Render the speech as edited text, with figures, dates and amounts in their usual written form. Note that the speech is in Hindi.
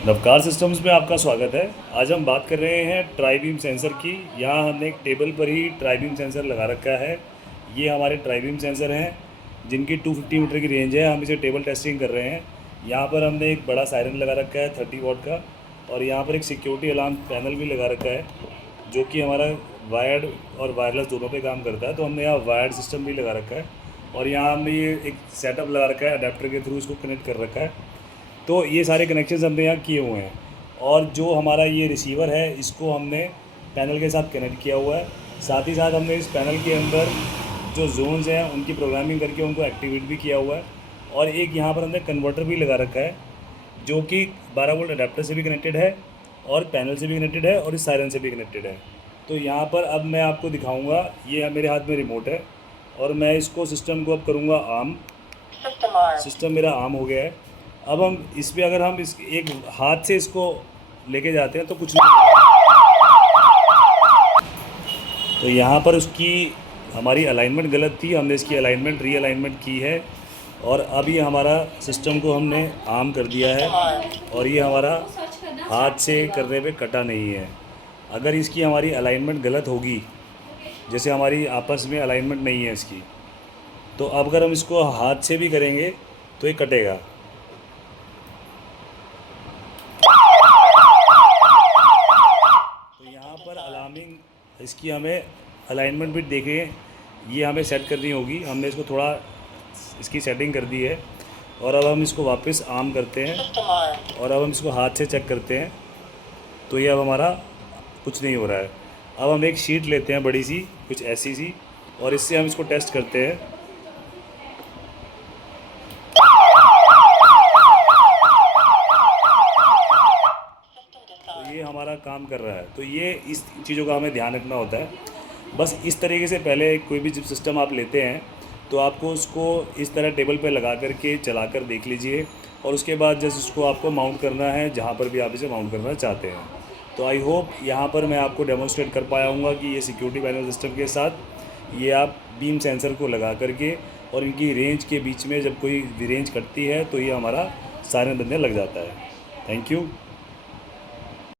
नवकार सिस्टम्स में आपका स्वागत है। आज हम बात कर रहे हैं ट्राई बीम सेंसर की। यहाँ हमने एक टेबल पर ही ट्राई बीम सेंसर लगा रखा है। ये हमारे ट्राई बीम सेंसर हैं जिनकी 250 मीटर की रेंज है। हम इसे टेबल टेस्टिंग कर रहे हैं। यहाँ पर हमने एक बड़ा सायरन लगा रखा है 30 वॉट का, और यहाँ पर एक सिक्योरिटी अलार्म पैनल भी लगा रखा है जो कि हमारा वायर्ड और वायरलेस दोनों पे काम करता है। तो हमने यहाँ वायर्ड सिस्टम भी लगा रखा है, और यहाँ हमने ये एक सेटअप लगा रखा है, अडेप्टर के थ्रू इसको कनेक्ट कर रखा है। तो ये सारे कनेक्शंस हमने यहाँ किए हुए हैं, और जो हमारा ये रिसीवर है इसको हमने पैनल के साथ कनेक्ट किया हुआ है। साथ ही साथ हमने इस पैनल के अंदर जो जोन्स हैं उनकी प्रोग्रामिंग करके उनको एक्टिवेट भी किया हुआ है, और एक यहाँ पर हमने कन्वर्टर भी लगा रखा है जो कि 12 वोल्ट अडेप्टर से भी कनेक्टेड है, और पैनल से भी कनेक्टेड है, और इस सायरन से भी कनेक्टेड है। तो यहाँ पर अब मैं आपको दिखाऊँगा, ये मेरे हाथ में रिमोट है और मैं इसको सिस्टम को अब करूँगा आर्म। सिस्टम मेरा आर्म हो गया है। अब हम इस पर अगर हम इस एक हाथ से इसको लेके जाते हैं तो कुछ नहीं। तो यहाँ पर उसकी हमारी अलाइनमेंट गलत थी, हमने इसकी अलाइनमेंट रीअलाइनमेंट की है, और अब ये हमारा सिस्टम को हमने आर्म कर दिया है, और ये हमारा हाथ से करने पे कटा नहीं है। अगर इसकी हमारी अलाइनमेंट गलत होगी, जैसे हमारी आपस में अलाइनमेंट नहीं है इसकी, तो अब अगर हम इसको हाथ से भी करेंगे तो ये कटेगा। तो यहाँ पर अलार्मिंग इसकी हमें अलाइनमेंट भी देखें, ये हमें सेट करनी होगी। हमने इसको थोड़ा इसकी सेटिंग कर दी है, और अब हम इसको वापस आर्म करते हैं, और अब हम इसको हाथ से चेक करते हैं तो ये अब हमारा कुछ नहीं हो रहा है। अब हम एक शीट लेते हैं बड़ी सी, कुछ ऐसी सी, और इससे हम इसको टेस्ट करते हैं। तो ये हमारा काम कर रहा है। तो ये इस चीज़ों का हमें ध्यान रखना होता है। बस इस तरीके से पहले कोई भी जब सिस्टम आप लेते हैं तो आपको उसको इस तरह टेबल पे लगा करके चला कर देख लीजिए, और उसके बाद जैसे उसको आपको माउंट करना है जहाँ पर भी आप इसे माउंट करना चाहते हैं। तो आई होप यहाँ पर मैं आपको डेमोन्स्ट्रेट कर पाया हूँ कि ये सिक्योरिटी पैनल सिस्टम के साथ ये आप बीम सेंसर को लगा करके, और इनकी रेंज के बीच में जब कोई भी रेंज कटती है तो ये हमारा सायरन बजने लग जाता है। Thank you.